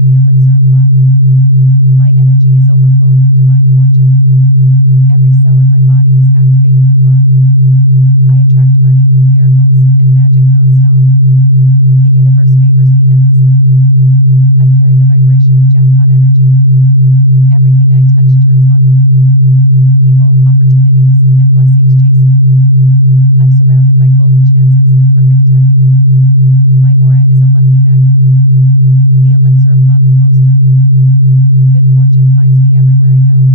drinking the elixir of luck. My energy is overflowing with divine fortune. Every cell in my body is activated with luck. I attract money, miracles, and magic non-stop. The universe favors me endlessly. I carry the vibration of jackpot energy. Everything I touch turns lucky. People, opportunities, and blessings chase me. I'm surrounded by golden chances and perfect timing. My aura is a lucky magnet. The elixir of luck flows through me. Good fortune finds me everywhere I go.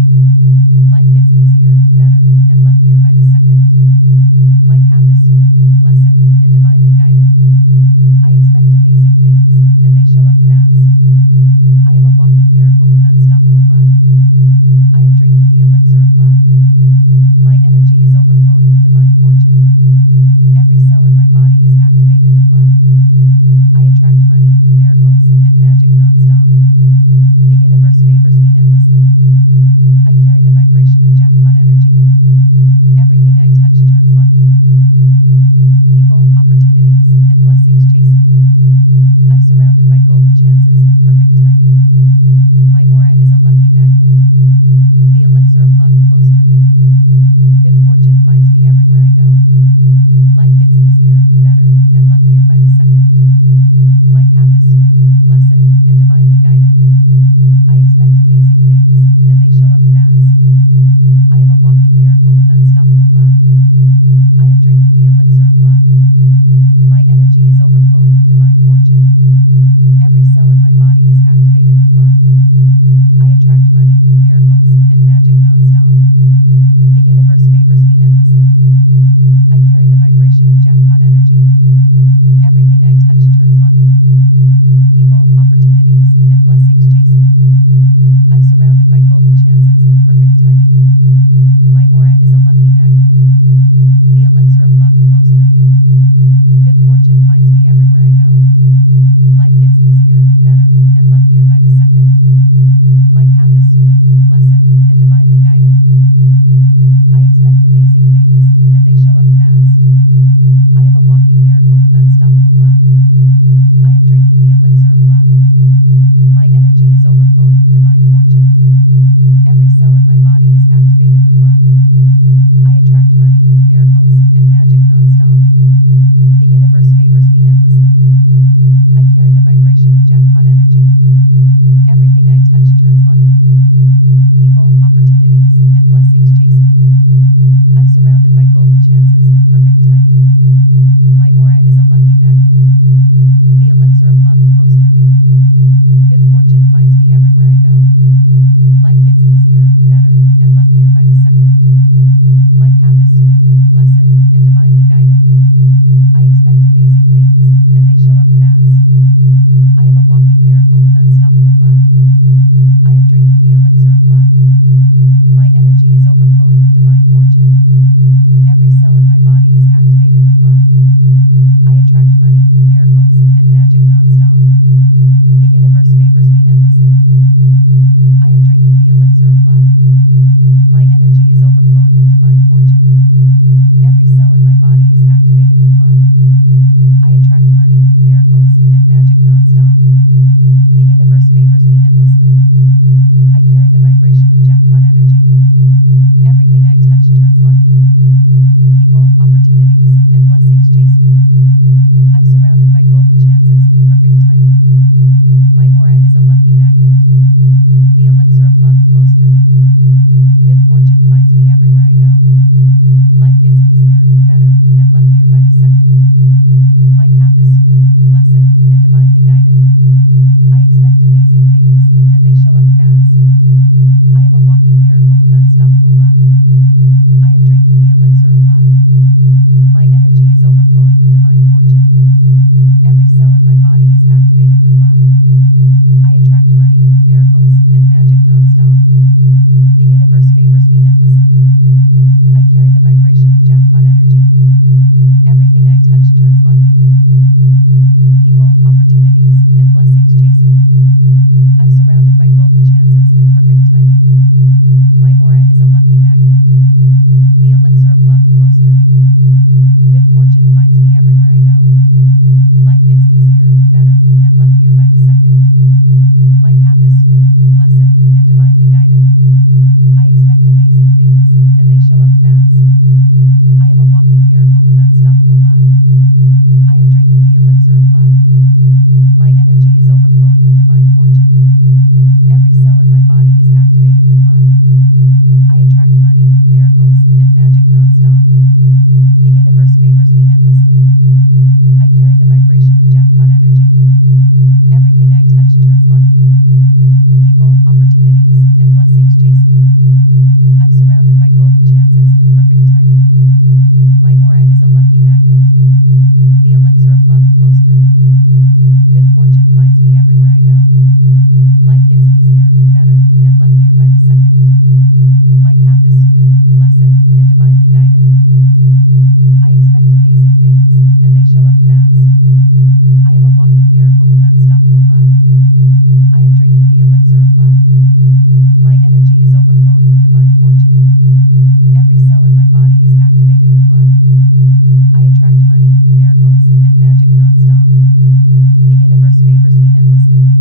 Life gets easier, better, and luckier by the second. My path is smooth, blessed, and divinely guided. I expect amazing things, and they show up fast. I am a walking miracle with unstoppable luck. I am drinking the elixir of luck. My energy is overflowing with divine fortune. Every cell in my body is activated with luck. I attract money, miracles, and magic non-stop. The universe favors me endlessly. I carry the vibration of jackpot energy. Everything I touch turns lucky. People, opportunities, and blessings chase me. I'm surrounded by golden chances and perfect timing. My aura is a lucky magnet. The elixir of luck flows through me. Good fortune finds me everywhere I go. Life gets easier, better, and luckier by the second. My path is smooth, blessed, and divinely guided. I expect amazing things, and they show up fast. I am a walking miracle with unstoppable luck. I am drinking the elixir of luck. My energy is overflowing with divine fortune. Every cell in my body is activated with luck. I attract money, miracles, and magic non-stop. The universe favors me endlessly. I carry the vibration of jackpot energy. Everything I touch turns lucky. People, opportunities, and blessings chase me. I'm surrounded by golden chances and perfect timing. My aura is a lucky magnet. The elixir of luck flows through me. Good fortune finds me everywhere I go. Life gets easier, better, and luckier by the second. My path is smooth, blessed, and divinely guided. I expect amazing things, and they show up fast. I am a walking miracle with unstoppable luck. I am drinking the elixir of luck. My energy is overflowing with divine fortune. Every cell in my body is activated with luck. I attract money, miracles, and magic non-stop. The universe favors me endlessly. I carry the vibration of jackpot energy. Everything I touch turns lucky. People, opportunities, and blessings chase me. I'm surrounded by golden chances and perfect timing. My aura is a lucky magnet. The elixir of luck flows through me. Good fortune finds me everywhere I go. Life gets easier, better, and luckier by the second. My path is smooth, blessed, and divinely guided. I expect amazing things, and they show up fast. I am a walking miracle with unstoppable luck. I am drinking the elixir of luck. My energy is overflowing with divine fortune. Every cell in my body is activated with luck. I attract money, miracles, and magic non-stop. The universe favors me endlessly. I am drinking the elixir of luck. My energy is overflowing with divine fortune. Every cell in my body is activated with luck. I attract money, miracles, and magic non-stop. The universe favors me endlessly. I carry the vibration of jackpot energy. Everything I touch turns lucky. People, opportunities, and blessings chase me. I'm surrounded by golden chances and perfect timing. My aura is a lucky magnet. The elixir of luck flows through me. Good fortune finds me everywhere I go. Life gets easier, better, and luckier by the second. My path is smooth, blessed, and divinely guided. I expect amazing things, and they show up fast. I am a walking miracle with unstoppable luck. I am drinking the elixir of luck. My energy is overflowing with divine fortune. Every cell in my body is activated with luck. I attract money, miracles, and magic non-stop. The universe favors me endlessly. I carry the vibration of jackpot energy. Everything I touch turns lucky. People, opportunities, and me. I'm surrounded by golden chances and perfect timing. My aura is a lucky magnet. The elixir of luck flows through me. Good fortune finds me everywhere I go. Life gets easier, better, and luckier by the second. My path is smooth, blessed, and divinely guided. I expect amazing things, and they show up fast. I am a walking miracle with unstoppable luck. I am drinking the elixir of luck. My energy is overflowing with divine fortune. Every cell in my body is activated with luck. I attract money, miracles, and magic nonstop. The universe favors me endlessly. I carry the vibration of jackpot energy. Everything I touch turns lucky. People, opportunities, and blessings chase me. I'm surrounded by golden chances and perfect timing. My aura is a lucky magnet. The elixir of luck flows through me. Good fortune finds me everywhere I go. Life gets easier, better, and luckier by the second. My path is smooth, blessed, and divinely guided. I expect amazing things, and they show up fast. I am a walking miracle with unstoppable luck. I am drinking the elixir of luck. My energy is overflowing with divine fortune. Every cell in my body is activated with luck. I attract money, miracles, and magic nonstop. The universe favors me endlessly.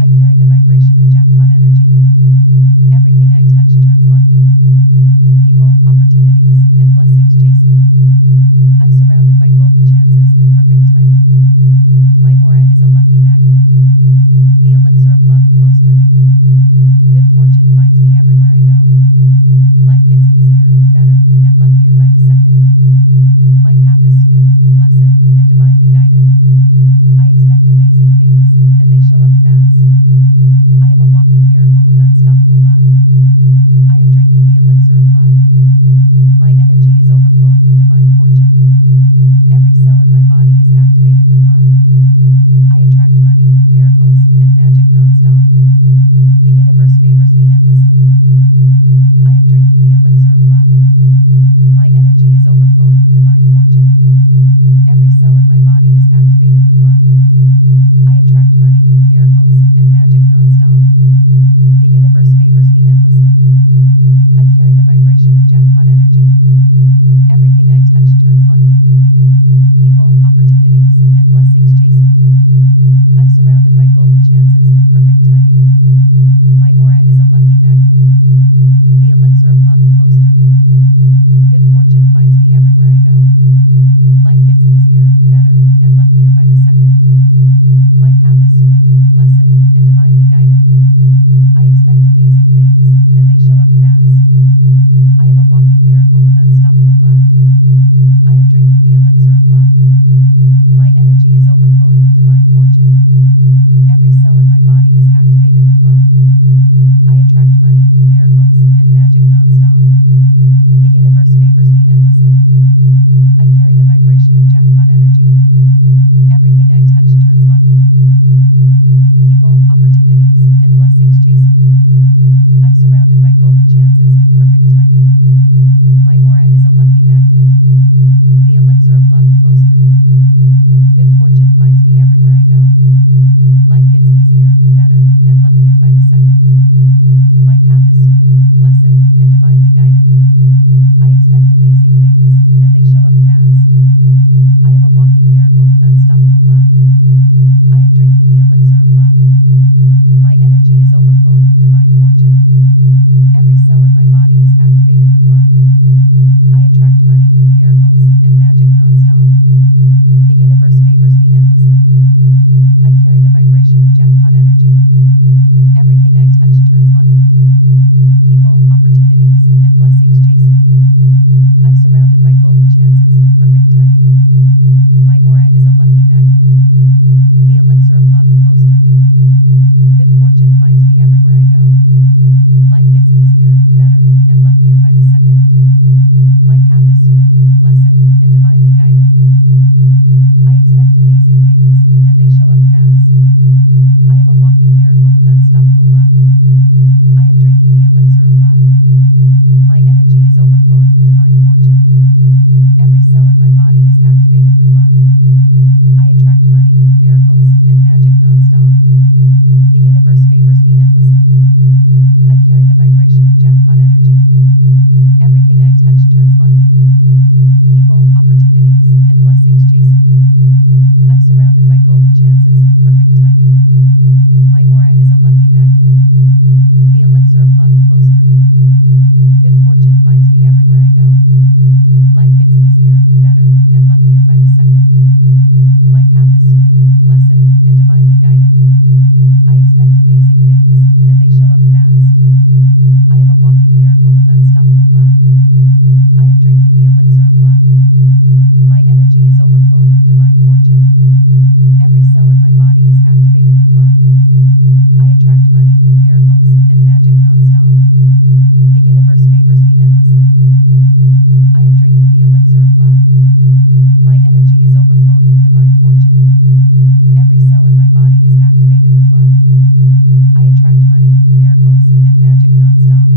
I carry the vibration of jackpot energy. Everything I touch turns lucky. People, opportunities, and blessings chase me. I'm surrounded by golden chances and perfect timing. My aura is a lucky magnet. The elixir of luck flows through me. Good fortune finds me everywhere I go. Life gets easier, better, and luckier by the second. My path is smooth, blessed, and divinely guided. I expect amazing things, and they show up fast. I am a walking miracle with unstoppable luck. I am drinking the elixir of luck. My energy is overflowing with divine fortune. Every cell in my body is activated with luck. I attract money, miracles, and magic nonstop. The universe favors me endlessly. I am drinking the elixir of luck. My energy is overflowing with divine fortune. Every cell in my body is activated with luck. I attract money, miracles, and magic nonstop. The universe favors me endlessly. I carry the vibration of jackpot energy. Everything I touch turns lucky. People, opportunities, and blessings chase me. I'm surrounded by golden chances and perfect timing. My aura is a lucky magnet. The elixir of luck flows through me. Good fortune finds me everywhere I go. Life gets easier, better, and luckier by the second. My path is smooth, blessed, and divinely guided. I expect amazing things, and they show up fast. I am a walking miracle with unstoppable luck. I am drinking the elixir of luck. My energy is overflowing with divine fortune. Every cell in my body is activated with luck. I attract money, miracles, and magic nonstop. The universe favors me endlessly. I carry the vibration of jackpot energy. Everything I touch turns lucky. People, opportunities, and blessings chase me. I'm surrounded by golden chances and perfect timing. My aura is a lucky magnet. The elixir of luck flows through me. Good fortune finds me everywhere I go. Life gets easier, better, and luckier by the second. My path is smooth, blessed, and divinely guided. I expect amazing things, and they show up fast. I am a walking miracle with unstoppable luck. I am drinking the elixir of luck. My energy is overflowing with divine fortune. Every cell in my body is activated with luck. I attract money, miracles, and magic nonstop. The universe favors me endlessly. I carry the vibration of jackpot energy. Everything I touch turns lucky. People, opportunities, and blessings chase me. I'm surrounded by golden chances and perfect timing. My aura is a lucky magnet. The elixir of luck flows through me. Good fortune finds me everywhere I go. Life gets easier, better, and luckier by the second. My path is smooth, blessed, and divinely guided. I expect amazing things, and they show up fast. I am a walking miracle with unstoppable luck. I am drinking the elixir of luck. My energy is overflowing with divine fortune. Every cell in my body is activated with luck. I attract money, miracles, and magic nonstop. The universe favors me endlessly. I carry the vibration of jackpot energy. Everything I touch turns lucky. People, opportunities, and blessings chase me. I'm surrounded by golden chances and perfect timing. My aura is a lucky magnet. The elixir of luck flows through me. Good fortune finds me everywhere I go. Life gets easier, better, and luckier by the second. My path is smooth, blessed, and divinely guided. I expect amazing things, and they show up fast. I am a walking miracle with unstoppable luck. I am drinking the elixir of luck. My energy is overflowing with divine fortune. Every cell in my body is activated with luck. I attract money, miracles, and magic non-stop. The universe favors me endlessly. I am drinking the elixir of luck. My energy is overflowing with divine fortune. Every cell in my body is activated with luck. I attract money, miracles, and magic non-stop.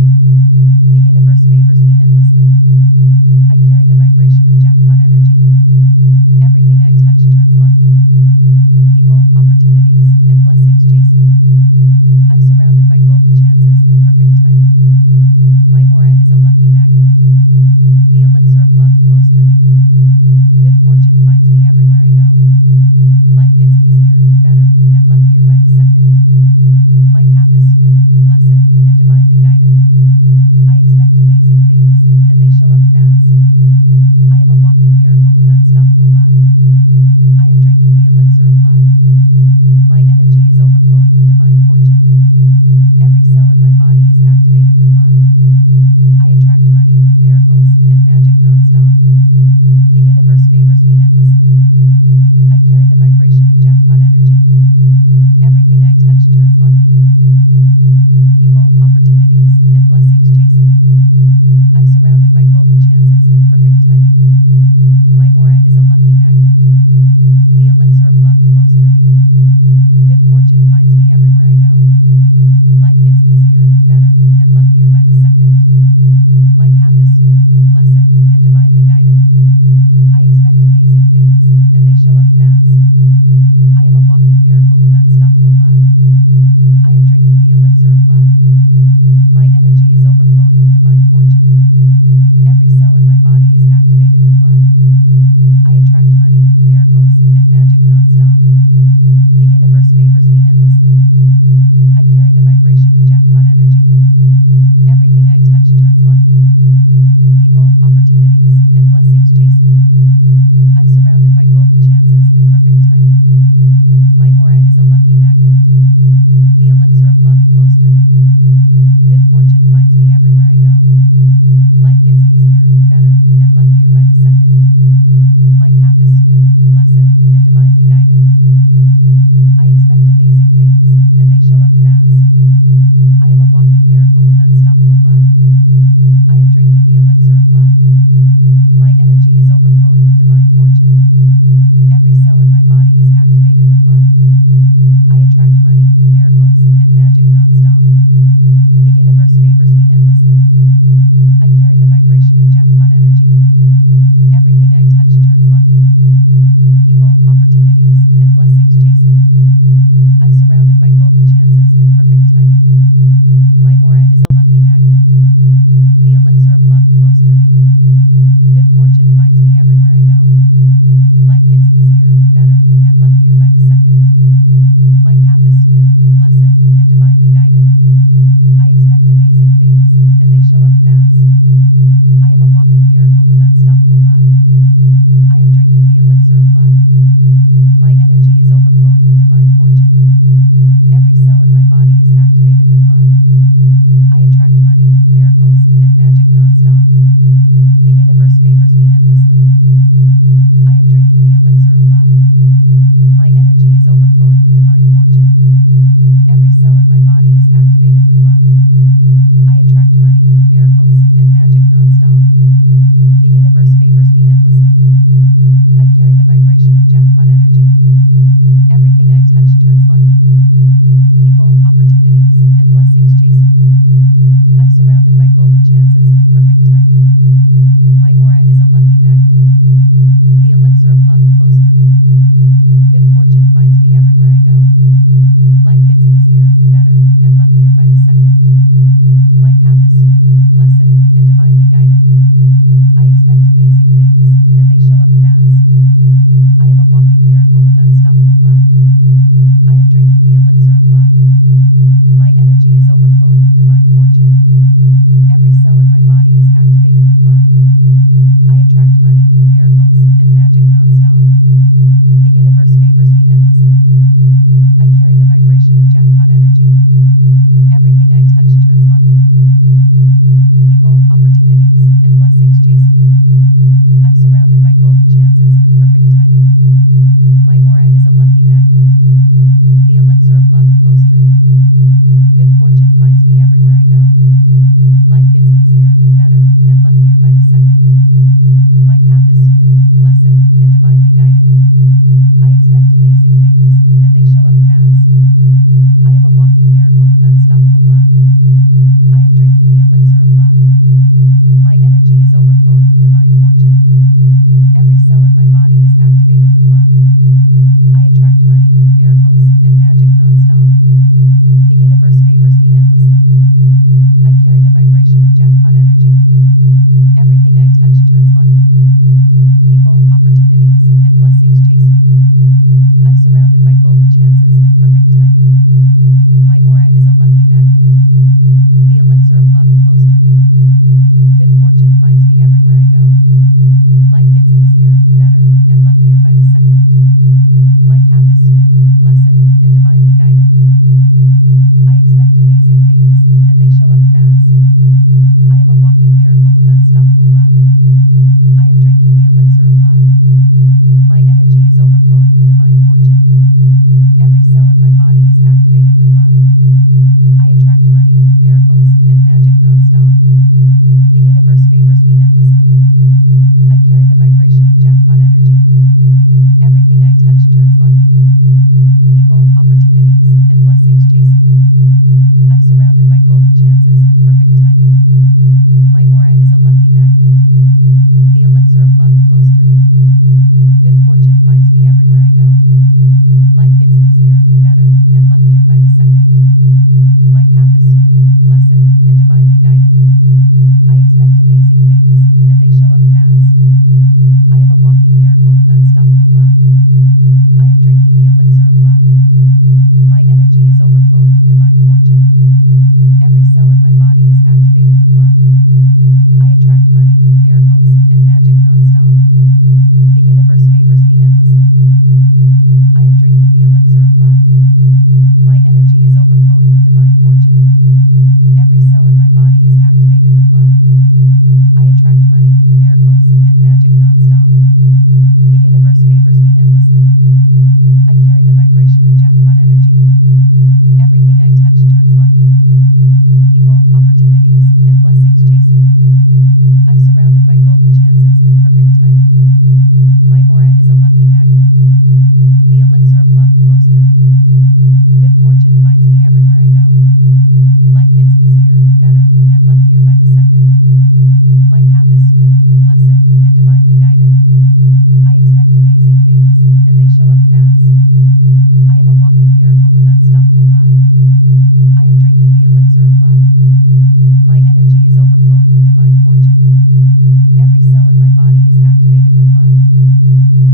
The universe favors me endlessly. I carry the vibration of jackpot energy. Everything I touch turns lucky. People, opportunities, and blessings chase me. I'm surrounded by golden chances and perfect timing. My aura is a lucky magnet. The elixir of luck flows through me. Good fortune finds me everywhere I go. Life gets easier, better, and luckier by the second. My path is smooth, blessed, and divinely guided. I expect amazing things, and they show up fast. I am a walking miracle with unstoppable luck. I am drinking the elixir of luck. My energy is overflowing with divine fortune. Every cell in my body is activated with luck. I attract money, miracles, and magic non-stop. The universe favors me endlessly. I carry the vibration of jackpot energy. Everything I touch turns lucky. People, opportunities, and blessings chase me. I'm surrounded by golden chances and perfect timing. My aura is a lucky magnet. The elixir of luck flows through me. Good fortune finds me everywhere I go. Life gets easier, better, and luckier by the second. My path is smooth, blessed, and divinely guided. I expect amazing things, and they show up fast. I am a walking miracle with unstoppable luck. I am drinking the elixir of luck. My energy is overflowing with divine fortune. Every cell in my body is activated with luck. I attract money, miracles, and magic non-stop. The universe favors me endlessly. I carry the vibration of jackpot energy. Everything I touch turns lucky. People, opportunities, and blessings chase me. I'm surrounded by golden chances and perfect timing. My aura is a lucky magnet. The elixir of luck flows through me. Good fortune finds me everywhere I go. Life gets easier, better, and luckier by the second. My path is smooth, blessed, and divinely guided. I expect amazing things, and they show up fast. I am a walking miracle with unstoppable luck. I am drinking the elixir of luck. My energy is overflowing with divine fortune. Every cell in my body is activated with luck. I attract money, miracles, and magic non-stop. The universe favors me endlessly. I carry the vibration of jackpot energy. Everything I touch turns lucky. People, opportunities, and blessings chase me. I'm surrounded by golden chances and perfect timing. My aura is a lucky magnet. The elixir of luck flows through me. Good fortune finds me everywhere I go. Life gets easier, better, and luckier by the second. My path is smooth, blessed, and divinely guided. I expect amazing things, and they show up fast. I am a walking miracle with unstoppable luck. I am drinking the elixir of luck. My energy is overflowing with divine fortune. Every cell in my body is activated with luck. I attract money, miracles, and magic non-stop. The universe favors me endlessly. I am drinking the elixir of luck. My energy is overflowing with divine fortune. Every cell in my body is activated with luck. I attract money, miracles, and magic non-stop. The universe favors me endlessly. I carry the vibration of jackpot energy. Everything I touch turns lucky. People, opportunities, and blessings chase me. I'm surrounded by golden chances and perfect timing. My aura is a lucky magnet. The elixir of luck flows through me. Good fortune finds me everywhere I go. Life gets gets easier, better, and luckier by the second. My path is smooth, blessed, and divinely guided. I expect amazing things, and they show up fast. I am a walking miracle with unstoppable luck. I am drinking the elixir of luck. My energy is overflowing with divine fortune. Every cell in my body is activated with luck. I attract money, miracles, and magic non-stop. The universe favors me endlessly. I carry the vibration of jackpot energy. Everything I touch turns lucky. People, opportunities, and blessings chase me. I'm surrounded by golden chances and perfect timing. My aura is a lucky magnet. The elixir of luck flows through me. Good fortune finds me everywhere I go. Life gets easier, better, and luckier by the second. My path is smooth, blessed, and divinely guided. I expect amazing things, and they show up fast. I am a walking miracle with unstoppable luck. I am drinking the elixir of luck. My energy is overflowing with divine fortune. Every cell in my body is activated with luck. I attract money, miracles, and magic non-stop. The universe favors me endlessly. I carry the vibration of jackpot energy. Everything I touch turns lucky. People, opportunities, and blessings chase me. I'm surrounded by golden chances and perfect timing. My aura is a lucky magnet. The elixir of luck flows through me. Good fortune finds me everywhere I go. Life gets easier, better, and luckier by the second. My path is smooth, blessed, and divinely guided. I expect amazing things, and they show up fast. I am a walking miracle with unstoppable luck. I am drinking the elixir of luck. My energy is overflowing with divine fortune. Every cell in my body is activated with luck. I attract money, miracles, and magic non-stop. The universe favors me endlessly. I carry the vibration of jackpot energy. Everything I touch turns lucky. People, opportunities, and blessings chase me. I'm surrounded by golden chances and perfect timing. My aura is a lucky magnet. The elixir of luck flows through me. Good fortune finds me everywhere I go. Life gets easier, better, and luckier by the second. My path is smooth, blessed, and divinely guided. I expect amazing things, and they show up fast. I am a walking miracle with unstoppable luck. I am drinking the elixir of luck. My energy is overflowing with divine fortune. Every cell in my body is activated with luck. I attract money, miracles, and magic non-stop. The universe favors me endlessly. I am drinking the elixir of luck. My energy is overflowing with divine fortune. Every cell in my body is activated with luck. I attract money, miracles, and magic non-stop. The universe favors me endlessly. I carry the vibration of jackpot energy. Everything I touch turns lucky. People, opportunities, and blessings chase me. I'm surrounded by golden chances and perfect timing. My aura is a lucky magnet. The elixir of luck flows through me. Good fortune finds me everywhere I go. Life gets easier, better, and luckier by the second. My path is smooth, blessed, and divinely guided. I expect amazing things, and they show up fast. I am a walking miracle with unstoppable luck. I am drinking the elixir of luck. My energy is overflowing with divine fortune. Every cell in my body is activated with luck.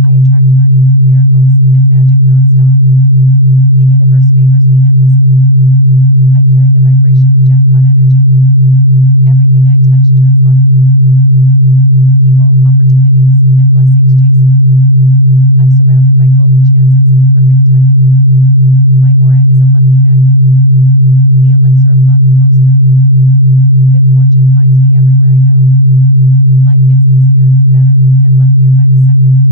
I attract money, miracles, and magic non-stop. The universe favors me endlessly. I carry the vibration of jackpot energy. Everything I touch turns lucky. People, opportunities, and blessings chase me. I'm surrounded by golden chances and perfect timing. My aura is a lucky magnet. The elixir of luck flows through me. Good fortune finds me everywhere I go. Life gets easier, better, and luckier by the second.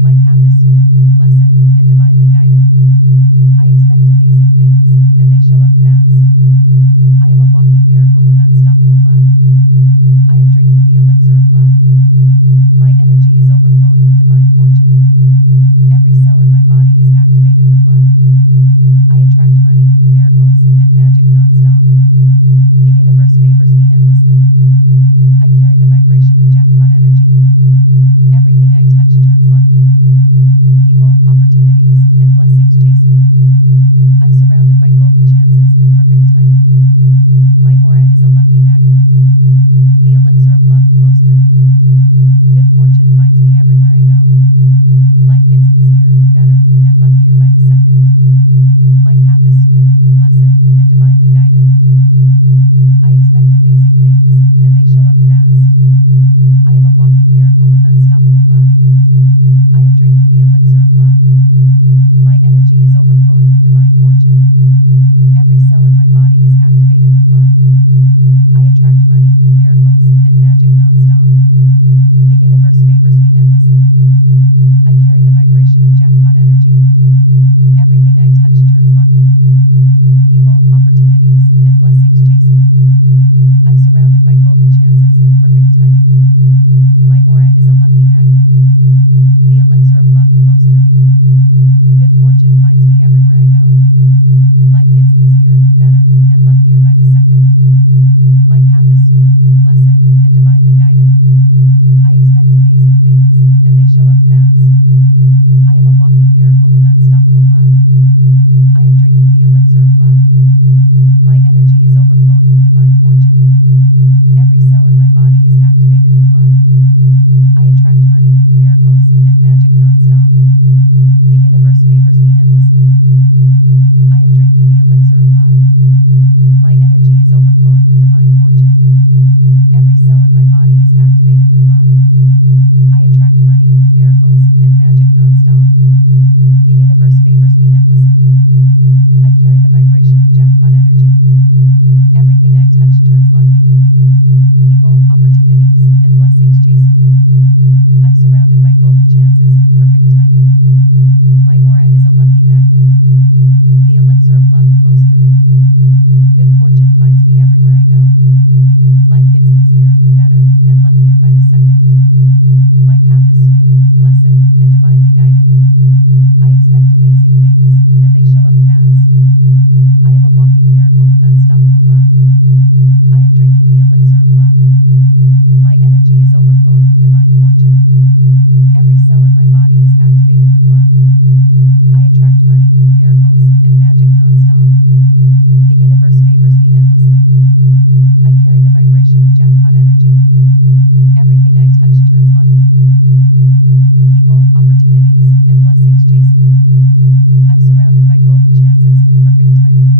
My path is smooth, blessed, and divinely guided. I expect amazing things, and they show up fast. I am a walking miracle with unstoppable luck. I am drinking the elixir of luck. My energy is overflowing with divine fortune. Every cell in my body is activated with luck. I attract money, miracles, and magic non-stop. The universe favors me endlessly. I carry the vibration of jackpot energy. Everything I touch turns lucky. People, opportunities, and blessings chase me. I'm surrounded by by golden chances and perfect timing. My aura is a lucky magnet. The elixir of luck flows through me. Good fortune finds me everywhere I go. Life gets easier, better, and luckier by the second. My path is smooth, blessed, and divinely guided. I expect amazing things, and they show up fast. I am a walking miracle with unstoppable luck. I am drinking the elixir of luck. My energy is overflowing with divine fortune. Every cell in my body is activated with luck. I attract money, miracles, and magic non-stop. The universe favors me endlessly. I carry the vibration of jackpot energy. Everything I touch turns lucky. People, opportunities, and blessings chase me. I'm surrounded by golden chances and perfect timing. My aura is a lucky magnet. The elixir of luck flows through me. Good fortune finds me everywhere I go. Life gets easier, better, and luckier by the second. My path is smooth, blessed, and divinely guided. I expect amazing things, and they show up fast. I am a walking miracle with unstoppable luck. I am drinking the elixir of luck. My energy is overflowing with divine fortune. Every cell in my body is activated with luck. I attract money, miracles, and magic non-stop. The universe favors me endlessly. I am drinking the elixir of luck. My energy is overflowing with divine fortune. Every cell in my body is activated with luck. I attract money, miracles, and magic non-stop. The universe favors me endlessly. I carry the vibration of jackpot energy. Everything I touch turns lucky. People, opportunities, and blessings chase me. I'm surrounded by golden chances and perfect timing. My aura is a lucky magnet. The elixir of luck flows through me. Good fortune finds me everywhere I go. Life gets easier, better, and luckier by the second. My path is smooth, blessed, and divinely guided. I expect amazing things, and they show up fast. I am a walking miracle with unstoppable luck. I am drinking the elixir of luck. My energy is overflowing with divine fortune. Every cell in my body is activated with luck. I attract money, miracles, and magic non-stop. The universe favors me endlessly. I carry the vibration of jackpot energy. Everything I touch turns lucky. People, opportunities, and blessings chase me. I'm surrounded by golden chances and perfect timing.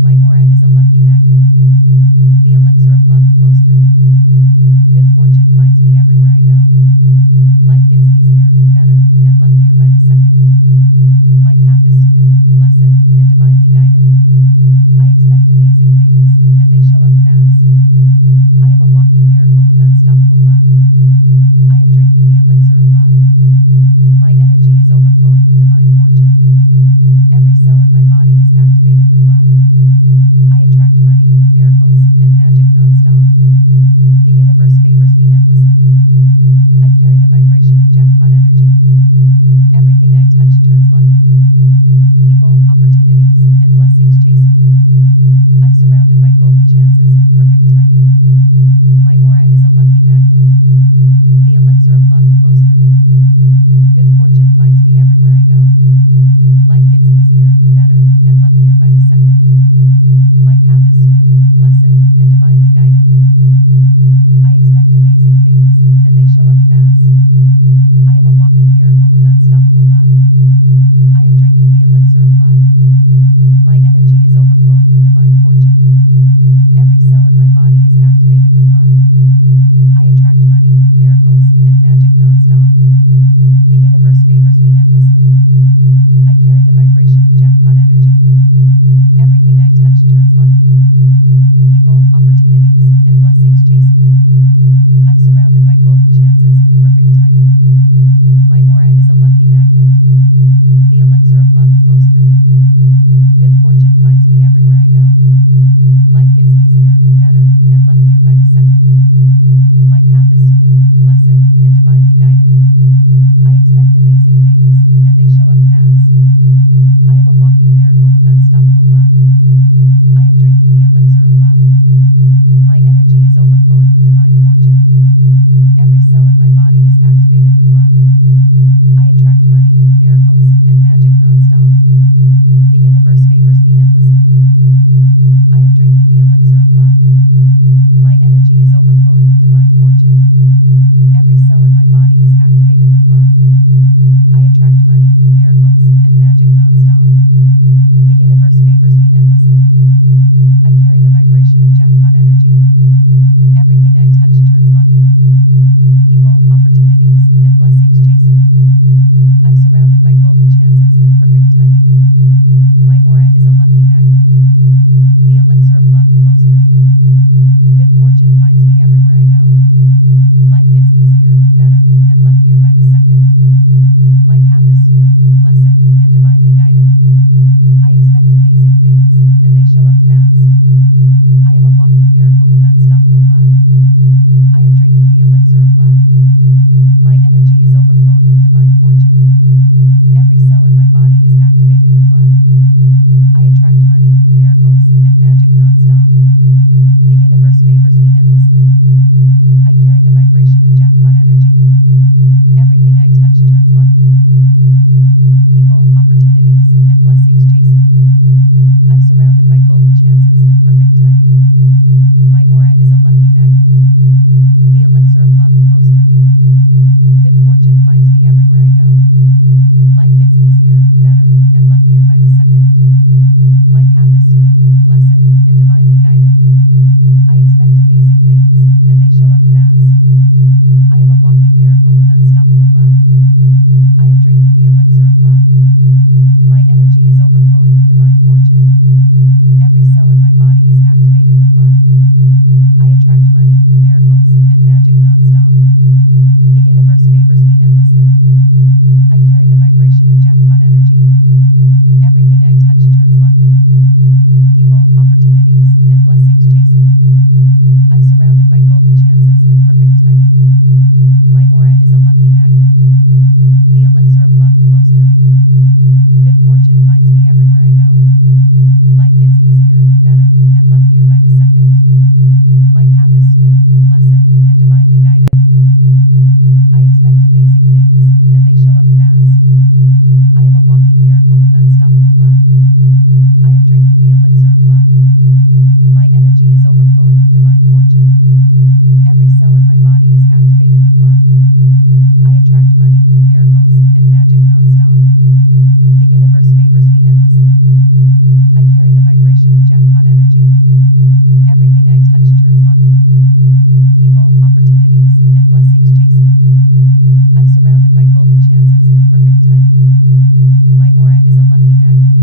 My aura is a lucky magnet. The elixir of luck flows through me. Good fortune finds me everywhere I go. Life gets easier, better, and luckier by the second. My path is smooth, blessed, and divinely guided. I expect amazing things, and they show up fast. I am a walking miracle with unstoppable luck. I am drinking the elixir of luck. My energy is overflowing with divine fortune. Every cell in my body is activated with luck. I attract money, miracles, and magic non-stop. The universe favors me endlessly. I carry the vibration of jackpot energy. Everything I touch turns lucky. People, opportunities, and blessings chase me. I'm surrounded by golden chances and perfect timing. My aura is a lucky magnet. The elixir of luck flows through me. Good fortune finds me everywhere I go. Life gets easier, better, and luckier by the second. My path is smooth, blessed, and divinely guided. I expect amazing things, and they show up fast. I am a walking miracle with unstoppable luck. I am drinking the elixir of luck. My energy is overflowing with divine fortune. Every cell in my body is activated with luck. I attract money, miracles, and magic non-stop. The universe favors me endlessly. I carry the vibration of jackpot energy. Everything I touch turns lucky. People, opportunities, and blessings chase me. I'm surrounded by golden chances and perfect timing. My aura is a lucky magnet. The elixir of luck flows through me. Good fortune finds me everywhere I go. Life gets easier, better, and luckier by the second. My path is smooth, blessed, and divinely guided. I expect amazing things, and they show up fast. I am a walking miracle with unstoppable luck. I am drinking the elixir of luck. My energy is overflowing with divine fortune. Every cell in my body is activated with luck. I attract money, miracles, and magic non-stop. The universe favors me endlessly. endlessly. I am drinking the elixir of luck. My energy is overflowing with divine fortune. Every cell in my body is activated with luck. I attract money, miracles, and magic nonstop. The universe favors me endlessly. I carry the vibration of jackpot energy. Everything I touch turns lucky. People, opportunities, and blessings chase me. I'm surrounded by golden chances and perfect timing. My aura is a lucky magnet. The elixir of luck flows through me. Good fortune finds me everywhere I go. Life gets easier, better, and luckier by the second. My path is smooth, blessed, and divinely guided. I expect amazing things, and they show up fast. I am a walking miracle with unstoppable luck. I am drinking the elixir of luck. My energy is overflowing with divine fortune. Every cell in my body is activated with luck. I attract money, miracles, and magic nonstop. The universe favors me endlessly. I carry the vibration of jackpot energy. Everything I touch turns lucky. People, opportunities, and blessings chase me. I'm surrounded by golden chances and perfect timing. My aura is a lucky magnet. The elixir of luck flows through me. Good fortune finds me everywhere I go. Life gets easier, better, and luckier by the second. My path is smooth, blessed, and divinely guided. I expect amazing things, and they show up fast. I am a walking miracle with unstoppable luck. I am drinking the elixir of luck. My energy is overflowing with divine fortune. Every cell in my body is activated with luck. I attract money, miracles, and magic nonstop. The universe favors me endlessly. I carry the vibration of jackpot energy. Everything I touch turns lucky. People, opportunities, and blessings chase me. I'm surrounded by golden chances and perfect timing. My aura is a lucky magnet. The elixir of luck flows through me. Good fortune finds me everywhere I go. Life gets easier, better, and luckier by the second. My path is smooth, blessed, and divinely guided. I expect amazing things, and they show up fast. I am a walking miracle with unstoppable luck. I am drinking the elixir of luck. My energy is overflowing with divine fortune. Every cell in my body is activated with luck. I attract money, miracles, and magic nonstop. The universe favors me endlessly. I carry the vibration of jackpot energy. Everything I touch turns lucky. People, opportunities, and blessings chase me. I'm surrounded by golden chances and perfect timing. My aura is a lucky magnet.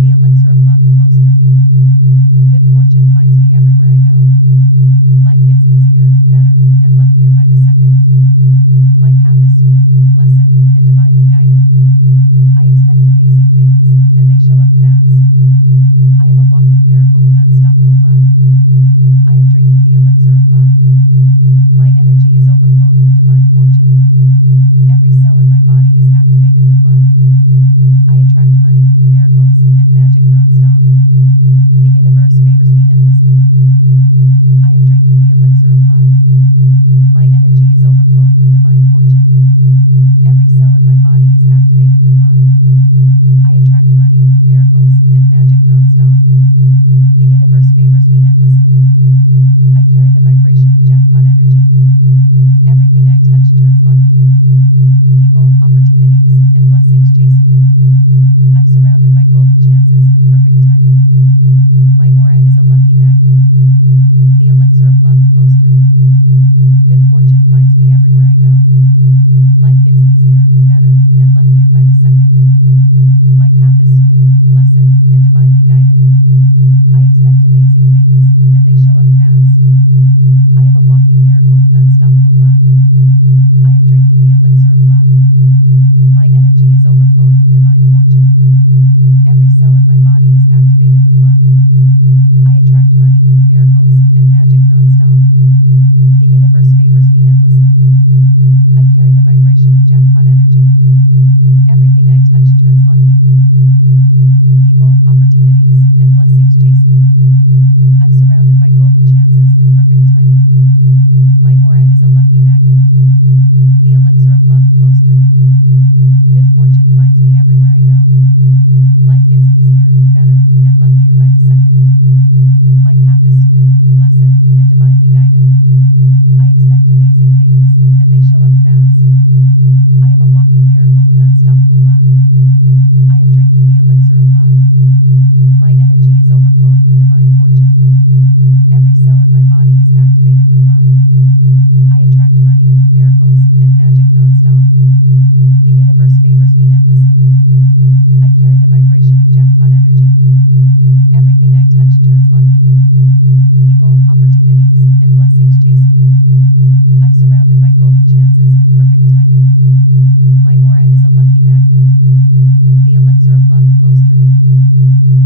The elixir of luck flows through me. Good fortune finds me everywhere I go. Life gets easier, better, and luckier by the second. My path is smooth, blessed, and divinely guided. I expect amazing things, and they show up fast. I am a walking miracle with unstoppable luck. I am drinking the elixir of luck. My energy is overflowing with divine fortune. Every cell in my body is activated with luck. I attract money, miracles, and magic nonstop. The universe favors me endlessly. I am drinking the elixir of luck. My energy is overflowing with divine fortune. Every cell in my body is activated with luck. I attract money, miracles, and magic nonstop. The universe favors me endlessly. I carry the vibration of jackpot energy. Everything I touch turns lucky. People, opportunities, and blessings chase me. I'm surrounded by golden chances and perfect timing. My aura is a lucky magnet. The elixir of luck flows through me. Good fortune finds me everywhere I go. Life gets easier, better, and luckier by the second. My path is smooth, blessed, and divinely guided. I expect amazing things, and they show up fast. I am a walking miracle with unstoppable luck. I am drinking the elixir of luck. My energy is overflowing with divine fortune. Every cell in my body is activated with luck. I attract money, miracles, and magic nonstop. The universe favors me endlessly. I carry the vibration of jackpot energy. Everything I touch turns lucky. People, opportunities, and blessings chase me. I'm surrounded by luckier by the second. My path is smooth, blessed, and divinely guided. I expect amazing things, and they show up fast. I am a walking miracle with unstoppable luck. I am drinking the elixir of luck. My energy is overflowing with divine fortune. Every cell in my body is activated with luck. I attract money, miracles, and magic nonstop. The universe favors me endlessly. I carry the vibration of jackpot energy. Everything I touch turns lucky. People, opportunities, and blessings chase me. I'm surrounded by golden chances and perfect timing. My aura is a lucky magnet. The elixir of luck flows through me.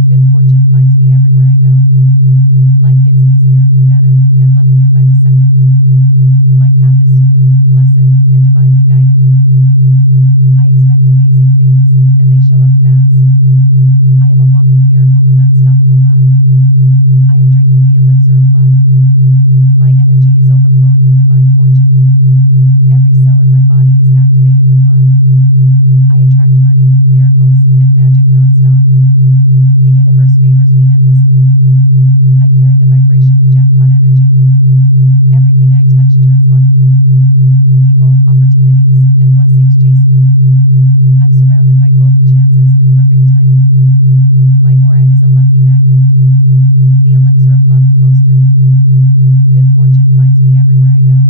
Good fortune finds me everywhere I go. Life gets easier, better, and luckier by the second. My path is smooth, blessed, and divinely guided. I expect amazing things, and they show up fast. I am a walking miracle with unstoppable luck. I am drinking the elixir of luck. My energy is overflowing with divine fortune. Every cell in my body is activated with luck. I attract money, miracles, and magic nonstop. The universe favors me endlessly. I carry the vibration of jackpot energy. Everything I touch turns lucky. People, opportunities, and blessings chase me. I'm surrounded by golden chances and perfect timing. My aura is a lucky magnet. The elixir of luck flows through me. Good fortune finds me everywhere I go.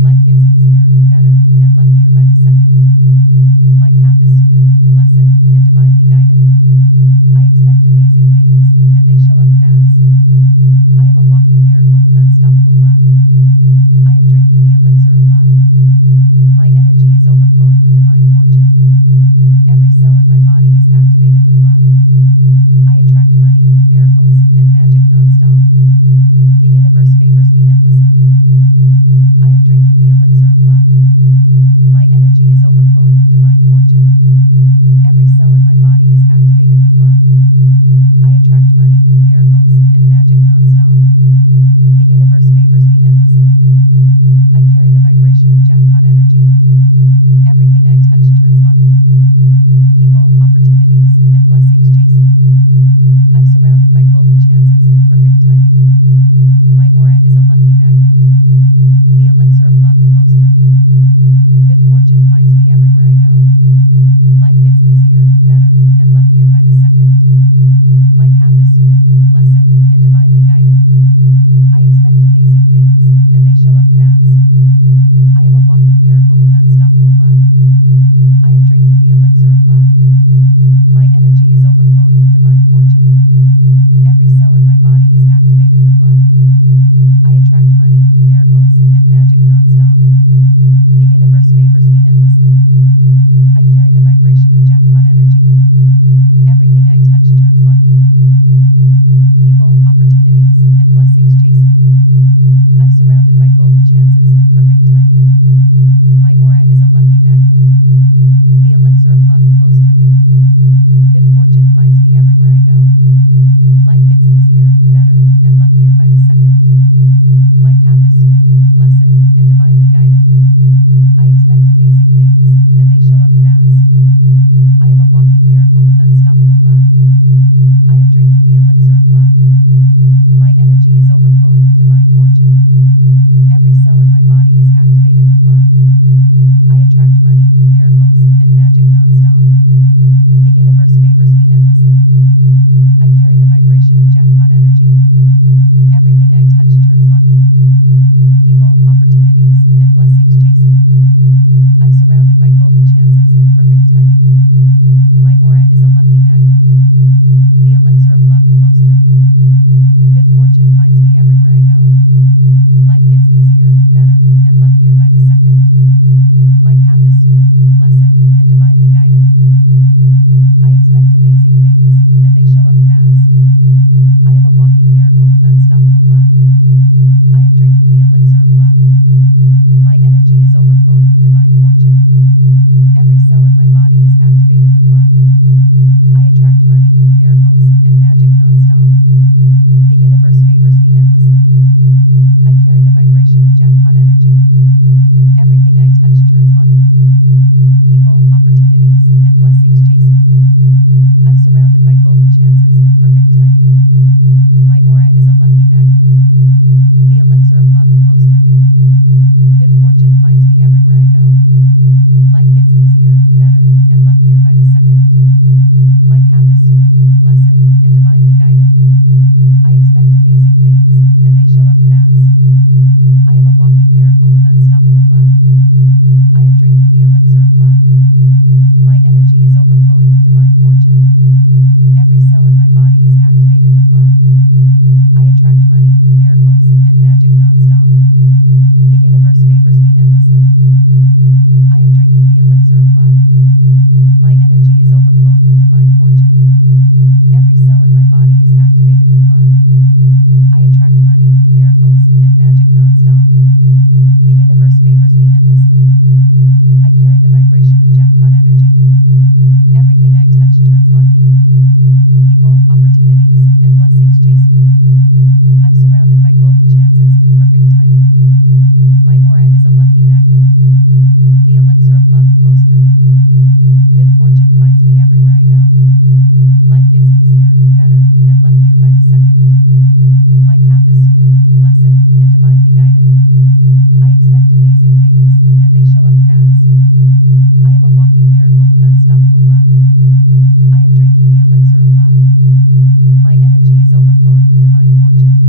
Life gets easier, better, and luckier by the second. My path is smooth, blessed, and divinely guided. I expect amazing things, and they show up fast. I am a walking miracle with unstoppable luck. I am drinking the elixir of luck. My energy is overflowing with divine fortune. Every cell in my body is activated with luck. I attract money, miracles, and magic nonstop. The universe favors me endlessly. I am drinking the elixir of luck. My energy is overflowing with divine fortune. Every cell in my body is activated with luck. I attract money, miracles, and magic nonstop. The universe favors me endlessly. I carry the vibration of jackpot energy. Everything I touch turns lucky. People, opportunities, and blessings chase me. I'm surrounded by golden chances and perfect timing. My aura is a lucky magnet. The elixir of luck flows through me. Good fortune finds me everywhere I go. Life gets easier, better, and luckier by the second. My path is smooth, blessed, and divinely guided. I expect amazing things, and they show up fast. I am a walking miracle with unstoppable luck. I am drinking the elixir of luck. My energy is overflowing with divine fortune. Every cell in my body is activated with luck. I attract money, miracles, and magic nonstop. The universe favors me endlessly. I carry the vibration of jackpot energy. Everything I touch turns lucky. People, opportunities, and blessings chase me. I'm surrounded by golden chances and perfect timing. My aura is a lucky magnet. The elixir of luck flows through me. Good fortune finds me everywhere I go. Life gets easier, better, and luckier by the second. My path is smooth, blessed, and divinely guided. I expect amazing things, and they show up fast. I am a walking miracle with unstoppable luck. I am drinking the elixir of luck. My energy is overflowing with divine fortune. Every cell in my body is activated with luck. I attract money, miracles, and magic nonstop. The universe favors me endlessly. I carry the vibration of jackpot energy. Everything I touch turns lucky. People, opportunities, and blessings chase me. I'm surrounded by golden chances and perfect timing. My aura is a lucky magnet. The elixir of luck flows through me. Good fortune finds me everywhere I go. Life gets easier, better, and luckier by the second. My path is smooth, blessed, and divinely guided. I expect amazing things, and they show up fast. I am a walking miracle with unstoppable luck. I am drinking the elixir of luck. My energy is overflowing with divine fortune. Every cell in my body is activated with luck. I attract money, miracles, and magic nonstop. The universe favors me endlessly. I carry the vibration of jackpot energy. Everything I touch turns lucky. People, opportunities, and blessings chase me. I'm surrounded by golden chances and perfect timing. My aura is a lucky magnet. The elixir of luck flows through me. Good fortune finds me everywhere I go. Life gets easier, better, and luckier by the second. My path is smooth, blessed, and divinely guided. I expect amazing things, and they show up fast. I am a walking miracle with unstoppable luck. I am drinking the elixir of luck. My energy is overflowing with divine fortune. Every cell in my body is activated with luck. I attract money, miracles, and magic nonstop. The universe favors me endlessly. I am drinking the elixir of luck. My energy is overflowing with divine fortune. Every cell in my body is activated with luck. I attract money, miracles, and magic nonstop. The universe favors me endlessly. I carry the vibration of jackpot energy. Everything I touch turns lucky. People, opportunities, and blessings chase me. I'm surrounded by golden chances and perfect timing. My aura is a lucky magnet. The elixir of luck flows through me. Good fortune finds me everywhere I go. Life gets easier, better, and luckier by the second. My path is smooth, blessed, and divinely guided. I expect amazing things, and they show up fast. I am a walking miracle with unstoppable luck. I am drinking the elixir of luck. My energy is overflowing with divine fortune.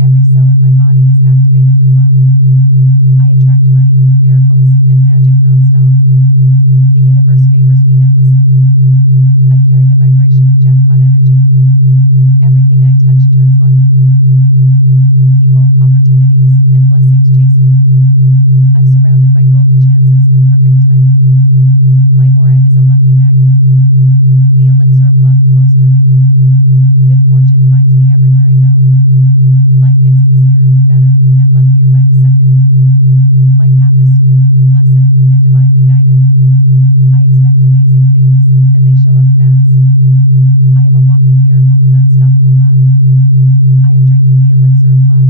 Every cell in my body is activated with luck. I attract money, miracles, and magic nonstop. The universe favors me endlessly. I carry the vibration of jackpot energy. Everything I touch turns lucky. People, opportunities, and blessings chase me. I'm surrounded by golden chances and perfect timing. My aura is a lucky magnet. The elixir of luck flows through me. Good fortune finds me everywhere I go. Life gets easier, better, and luckier by the second. My path is smooth, blessed, and divinely guided. I expect amazing things, and they show up fast. I am a walking miracle with unstoppable luck. I am drinking the elixir of luck.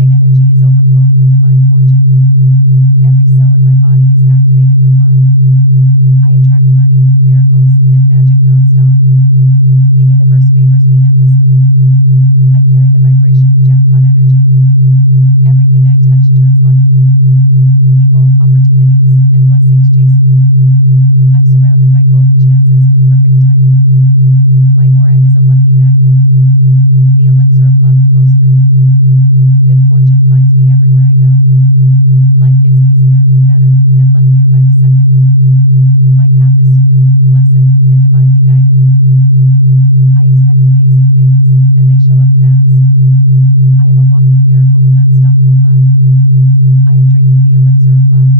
My energy is overflowing with divine fortune. Every cell in my body is activated with luck. I attract money, miracles, and magic nonstop. The universe favors me endlessly. I carry the vibration of jackpot energy. Everything I touch turns lucky. People, opportunities, and blessings chase me. I'm surrounded by golden chances and perfect timing. My aura is a lucky magnet. The elixir of luck flows through me. Good fortune finds me everywhere I go. Life gets easier, better, and luckier by the second. My path is smooth, blessed, and divinely guided. I expect amazing things, and they show up fast. I am a walking miracle with unstoppable luck. I am drinking the elixir of luck. My energy is overflowing with divine fortune. Every cell in my body is activated with luck. I attract money, miracles, and magic nonstop. The universe favors me endlessly. I carry the vibration of jackpot energy. Everything I touch turns lucky. People, opportunities, and blessings chase me. I'm surrounded by golden chances and perfect timing. My aura is a lucky magnet. The elixir of luck flows through me. Good fortune finds me everywhere I go. Life gets easier, better, and luckier by the second. My path is smooth, blessed, and divinely guided. I expect amazing things, and they show up fast. I am a walking miracle with unstoppable luck. I am drinking the elixir of luck.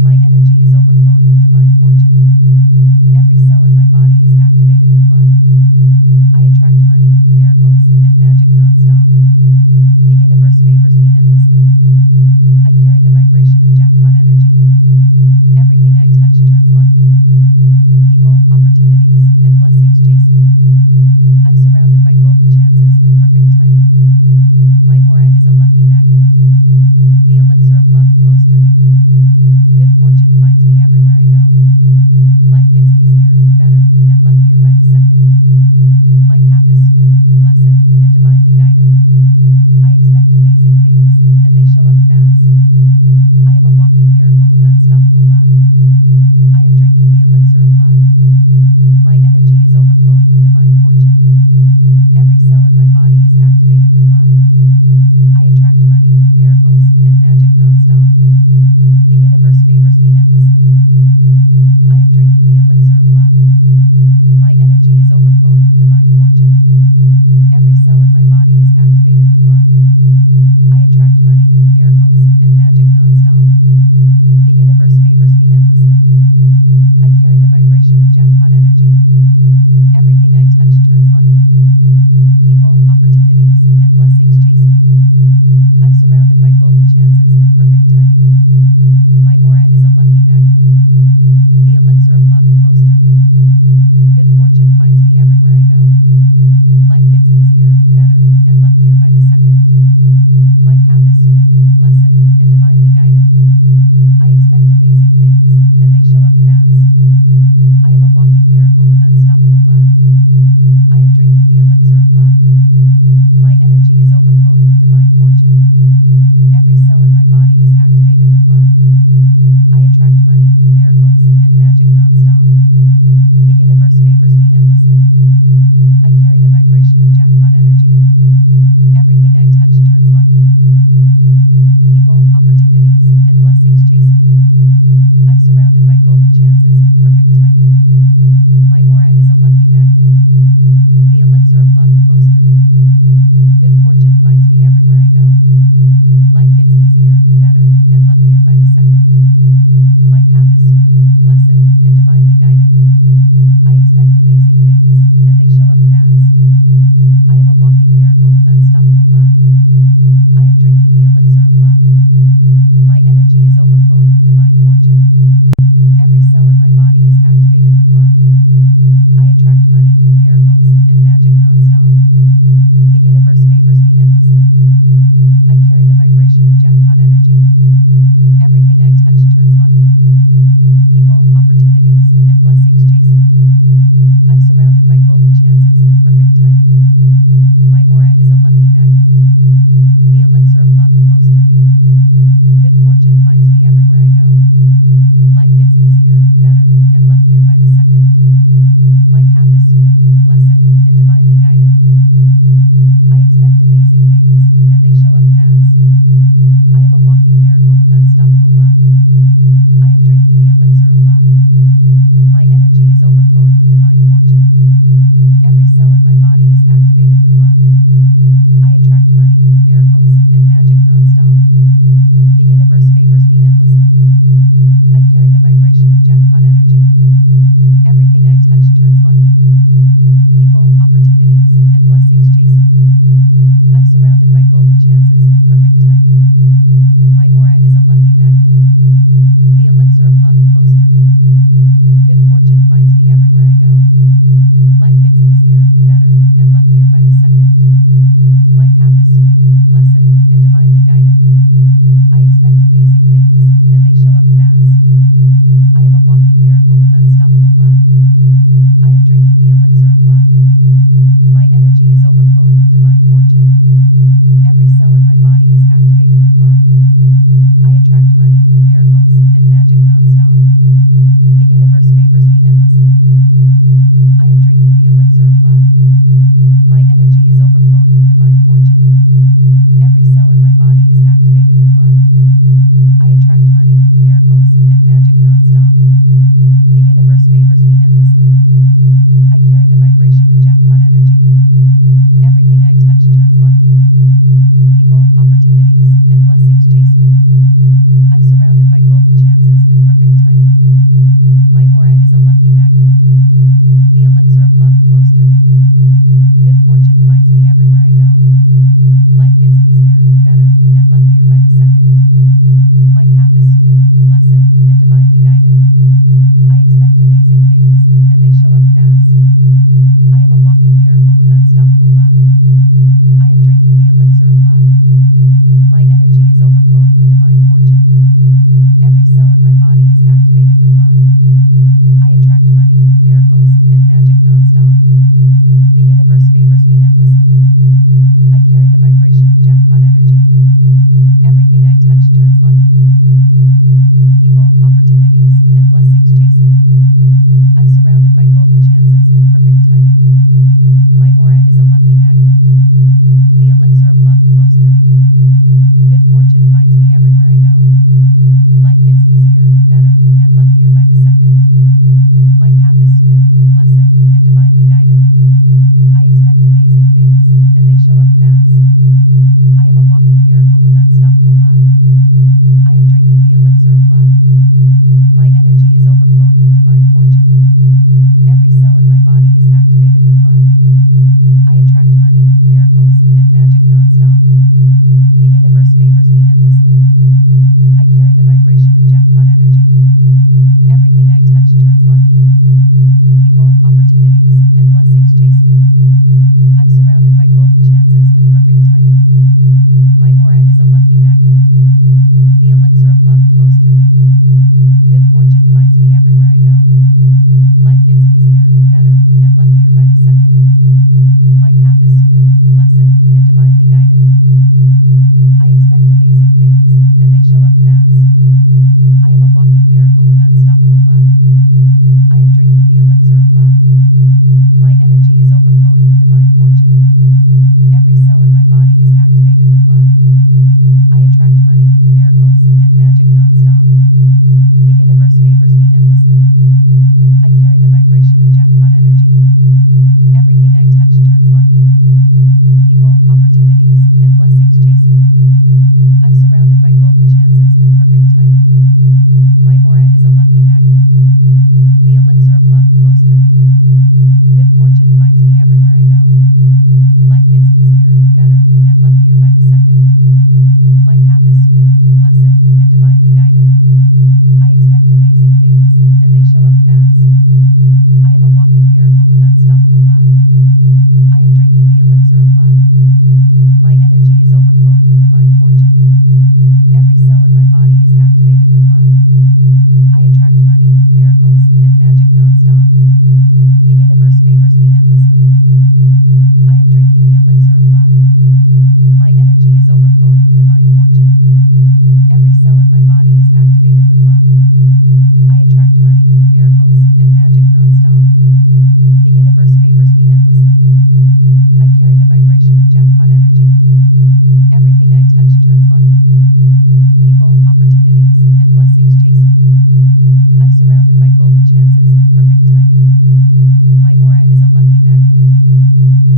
My energy is overflowing with divine fortune. Every cell in my body is activated with luck. I attract money, miracles, and magic nonstop. The universe favors me endlessly. I carry the vibration of jackpot energy. Everything I touch turns lucky. People, opportunities, and blessings chase me. I'm surrounded by golden chances and perfect timing. My aura is a lucky magnet. The elixir of luck flows through me. Good fortune finds me everywhere I go. Life gets easier, better, and luckier by the second. My path is smooth, blessed, and divinely guided. I expect amazing things, and they show up fast. I am a walking miracle with unstoppable luck. I am drinking the elixir of luck. My energy is overflowing with divine fortune. Every cell in my body is activated with luck. I attract money, miracles, and magic nonstop. The universe favors me endlessly. I carry the vibration of jackpot energy. Everything I touch turns lucky. People, opportunities, and blessings chase me. I'm surrounded by golden chances and perfect timing. My aura is a lucky magnet. The elixir of luck flows through me. Good fortune finds me everywhere I go. Life gets easier, better, and luckier by the second. My path is smooth, blessed, and divinely guided. I expect amazing things, and they show up fast. I am a walking miracle with unstoppable luck. I am drinking the elixir of luck. My energy is overflowing with divine fortune. Every cell in my body is activated with luck. I attract money, miracles, and magic nonstop. The universe favors me endlessly. I am drinking the elixir of luck. My energy is overflowing with divine fortune. Every cell in my body is activated with luck. I attract money, miracles, and magic nonstop. The universe favors me endlessly. I carry the vibration of jackpot energy. Everything I touch turns lucky. People, opportunities, and blessings chase me. I'm surrounded by golden chances and perfect timing. My aura is a lucky magnet. The elixir of luck flows through me. Good fortune finds me everywhere I go. Life gets easier, better, and luckier by the second. My path is smooth, blessed, and divinely guided. I expect amazing things, and they show up fast. I am a walking miracle with unstoppable luck. I am drinking the elixir of luck. My energy is overflowing with divine fortune. Every cell in my body is activated with luck. I attract money, miracles, and magic non-stop. The universe favors me endlessly. I carry the vibration of jackpot energy. Everything I touch turns lucky. People, opportunities, and blessings chase me. I'm surrounded by golden chances and perfect timing. My aura is a lucky magnet. The elixir of luck flows through me. Good fortune finds me everywhere I go. Life gets easier, better, and luckier by the second. My path is smooth, blessed, and divinely guided. I expect amazing things, and they show up fast. I am a walking miracle with unstoppable luck. I am drinking the elixir of luck. My energy is overflowing with divine fortune. Every cell in my body is activated with luck. I attract money, miracles, and magic non-stop. The universe favors me endlessly. I carry the vibration of jackpot energy. Everything I touch turns lucky. People, opportunities, and blessings chase me. I'm surrounded by golden chances and perfect timing. My aura is a lucky magnet. The elixir of luck flows through me. Good fortune finds me everywhere I go. Life gets easier, better, and luckier by the second. My path is smooth, blessed, and divinely guided. I expect amazing things, and they show up fast. I am a walking miracle with unstoppable luck. I am drinking the elixir of luck. My energy is overflowing with divine fortune. Every cell in my body is activated with luck. I attract money, miracles, and magic non-stop. The universe favors me endlessly. I carry the vibration of jackpot energy. Everything I touch turns lucky. People, opportunities, and blessings chase me. I'm surrounded by golden chances and perfect timing. My aura is a lucky magnet. The elixir of luck flows through me. Good fortune finds me everywhere I go. Life gets easier, better, and luckier by the second. My path is smooth, blessed, and divinely guided. I expect amazing things, and they show up fast. I am a walking miracle with unstoppable luck. I am drinking the elixir of luck. My energy is overflowing with divine fortune. Every cell in my body is activated with luck. I attract money, miracles, and magic non-stop. The universe favors me endlessly. I am drinking the elixir of luck. My energy is overflowing with divine fortune. Every cell in my body is activated with luck. I attract money, miracles, and magic non-stop. The universe favors me endlessly. I carry the vibration of jackpot energy. Everything I touch turns lucky. People, opportunities, and blessings chase me. I'm surrounded by golden chances and perfect timing. My aura is a lucky magnet. The elixir of luck flows through me. Good fortune finds me everywhere I go. Life gets easier, better, and luckier by the second. My path is smooth, blessed, and divinely guided. I expect amazing things, and they show up fast. I am a walking miracle with unstoppable luck. I am drinking the elixir of luck. My energy is overflowing with divine fortune. Every cell in my body is activated with luck. I attract money, miracles, and magic non-stop. The universe favors me endlessly. I carry the vibration of jackpot energy. Everything I touch turns lucky. People, opportunities, and blessings chase me. I'm surrounded by golden chances and perfect timing. My aura is a lucky magnet. The elixir of luck flows through me. Good fortune finds me everywhere I go. Life gets easier, better, and luckier by the second. My path is smooth, blessed, and divinely guided. I expect amazing things, and they show up fast. I am a walking miracle with unstoppable luck. I am drinking the elixir of luck. My energy is overflowing with divine fortune. Every cell in my body is activated with luck. I attract money, miracles, and magic non-stop. The universe favors me endlessly. I carry the vibration of jackpot energy. Everything I touch turns lucky. People, opportunities, and blessings chase me. I'm surrounded by golden chances and perfect timing. My aura is a lucky magnet. The elixir of luck flows through me. Good fortune finds me everywhere I go. Life gets easier, better, and luckier by the second. My path is smooth, blessed, and divinely guided. I expect amazing things, and they show up fast. I am a walking miracle with unstoppable luck. I am drinking the elixir of luck. My energy is overflowing with divine fortune. Every cell in my body is activated with luck. I attract money, miracles, and magic nonstop. The universe favors me endlessly. I carry the vibration of jackpot energy. Everything I touch turns lucky. People, opportunities, and blessings chase me. I'm surrounded by golden chances and perfect timing. My aura is a lucky magnet. The elixir of luck flows through me. Good fortune finds me everywhere I go. Life gets easier, better, and luckier by the second. My path is smooth, blessed, and divinely guided. I expect amazing things, and they show up fast. I am a walking miracle with unstoppable luck. I am drinking the elixir of luck. My energy is overflowing with divine fortune. Every cell in my body is activated with luck. I attract money, miracles, and magic nonstop. The universe favors me endlessly. I am drinking the elixir of luck. My energy is overflowing with divine fortune. Every cell in my body is activated with luck. I attract money, miracles, and magic nonstop. The universe favors me endlessly. I carry the vibration of jackpot energy. Everything I touch turns lucky. People, opportunities, and blessings chase me. I'm surrounded by golden chances and perfect timing. My aura is a lucky magnet.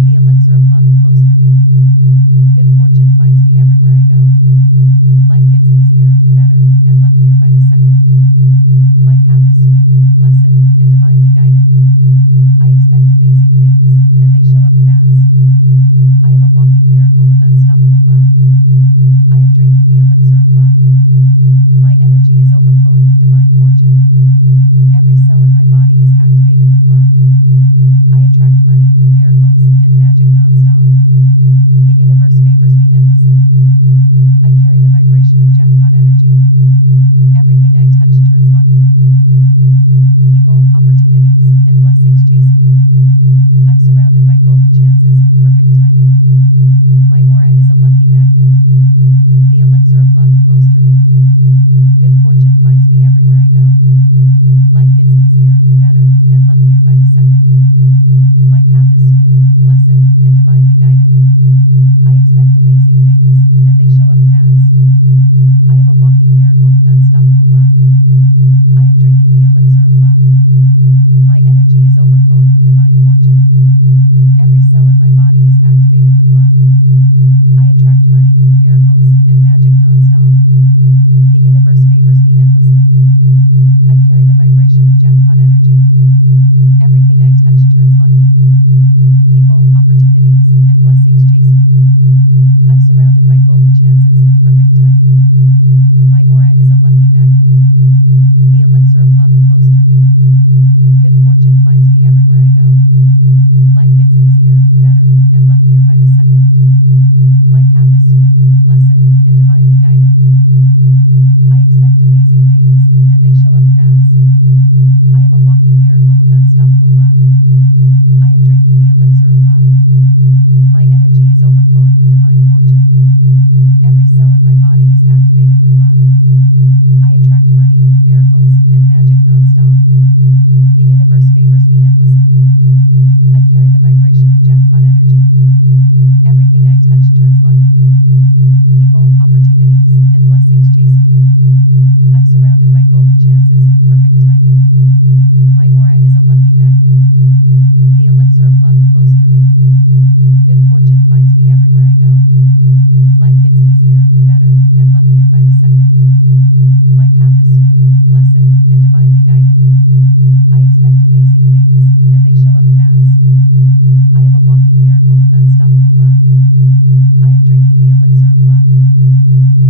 The elixir of luck flows through me. Good fortune finds me everywhere I go. Life gets easier, better, and luckier by the second. My path is smooth, blessed, and divinely guided. I expect amazing things, and they show up fast. I am a walking miracle with unstoppable luck. I am drinking the elixir of luck. My energy is overflowing with divine fortune. Every cell in my body is activated with luck. I attract money, miracles, and magic nonstop. The universe favors me endlessly. I carry the vibration of jackpot energy. Everything I touch turns lucky. People, opportunities, and blessings chase me. I'm surrounded by golden chances and perfect timing. My aura is a lucky magnet. The elixir of luck flows through me. Good fortune finds me everywhere I go. Life gets easier, better, and luckier by the second. My path is smooth, blessed, and divinely guided. I expect amazing things, and they show up fast. I am a walking miracle with unstoppable luck. I am drinking the elixir of luck. My energy is overflowing with divine fortune. Every cell in my body is activated with luck. I attract money, miracles, and magic nonstop. The universe favors me endlessly. I carry the vibration of jackpot energy. Everything I touch turns lucky. People, opportunities, and blessings chase me. I'm surrounded by golden chances and perfect timing. My aura is a lucky magnet. The elixir of luck flows through me. Good fortune finds me everywhere I go. Life gets easier, better, and luckier by the second. My path is smooth, blessed, and divinely guided. I expect amazing things, and they show up fast. I am a walking miracle with unstoppable luck. I am drinking the elixir of luck. My energy is overflowing with divine fortune. Every cell in my body is activated with luck. I attract money, miracles, and magic nonstop. The universe favors me endlessly. I carry the vibration of jackpot energy. Everything I touch turns lucky. People, opportunities, and blessings chase me. I'm surrounded by golden chances and perfect timing. My aura is a lucky magnet. The elixir of luck flows through me. Good fortune finds me everywhere I go. Life gets easier, better, and luckier by the second. My path is smooth, blessed, and divinely guided. I expect amazing things, and they show up fast. I am a walking miracle with unstoppable luck. I am drinking the elixir of luck.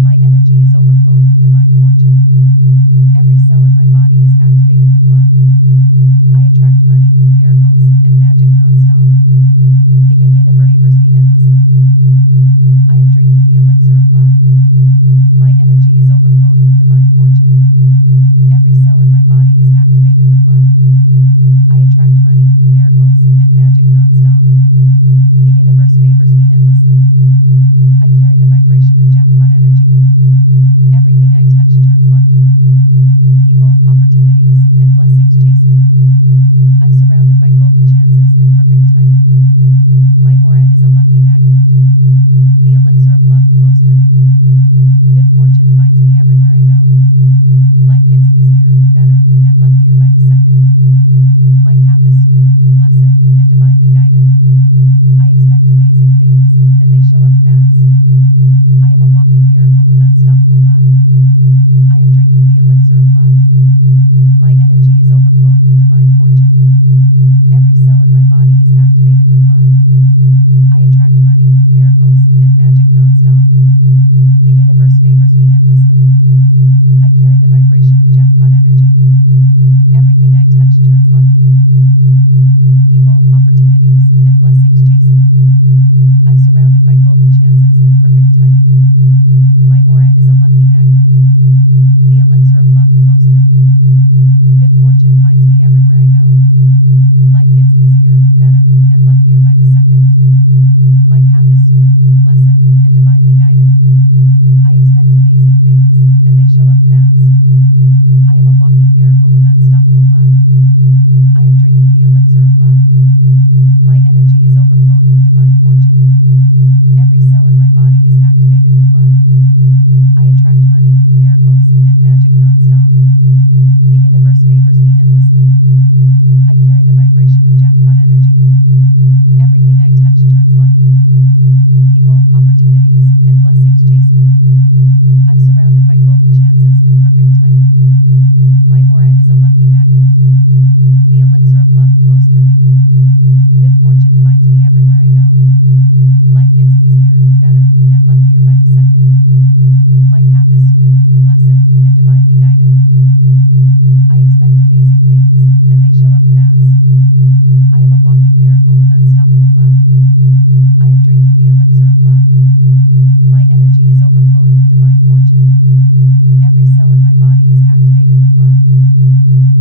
My energy is overflowing with divine fortune. Every cell in my body is activated with luck. I attract money, miracles, and magic nonstop. The universe favors me endlessly. I am drinking the elixir of luck. My energy is overflowing with divine fortune. Every cell in my body is activated with luck. I attract money, miracles, and magic nonstop. The universe favors me endlessly. I carry the vibration of jackpot energy. Everything I touch turns lucky. People, opportunities, and blessings chase me. I'm surrounded by golden chances and perfect timing. My aura is a lucky magnet. The elixir of luck flows through me. Good fortune finds me everywhere I go. Life gets easier, better, and luckier by the second. My path is smooth, blessed, and divinely guided. I expect amazing things, and they show up fast. I am a walking miracle with unstoppable luck. I am drinking the elixir of luck. My energy is overflowing with divine fortune. Every cell in my body is activated with luck. I attract money, miracles, and magic nonstop. The universe favors me endlessly. I carry the vibration of jackpot energy. Everything I touch turns lucky. People, opportunities, and blessings chase me. I'm surrounded by golden chances and perfect timing. My aura is a lucky magnet. The elixir of luck flows through me. Good fortune finds me everywhere I go. Life gets easier, better, and luckier by the second. My path is smooth, blessed, and divinely guided. I expect amazing things, and they show up fast. I am a walking miracle with unstoppable luck. I am drinking the elixir of luck. My energy is overflowing with divine fortune. Every cell in my body is activated with luck. I attract money, miracles, and magic nonstop. The universe favors me endlessly. I carry the vibration of jackpot energy. Everything I touch turns lucky. People, opportunities, and blessings chase me. I'm surrounded by golden chances and perfect timing. My aura is a lucky magnet. The elixir of luck flows through me. Good fortune finds me everywhere I go. Life gets easier, better, and luckier by the second. My path is smooth, blessed, and divinely guided. I expect amazing things, and they show up fast. I am a walking miracle with unstoppable luck. I am drinking the elixir of luck. My energy is overflowing with divine fortune. Every cell in my body is activated with luck.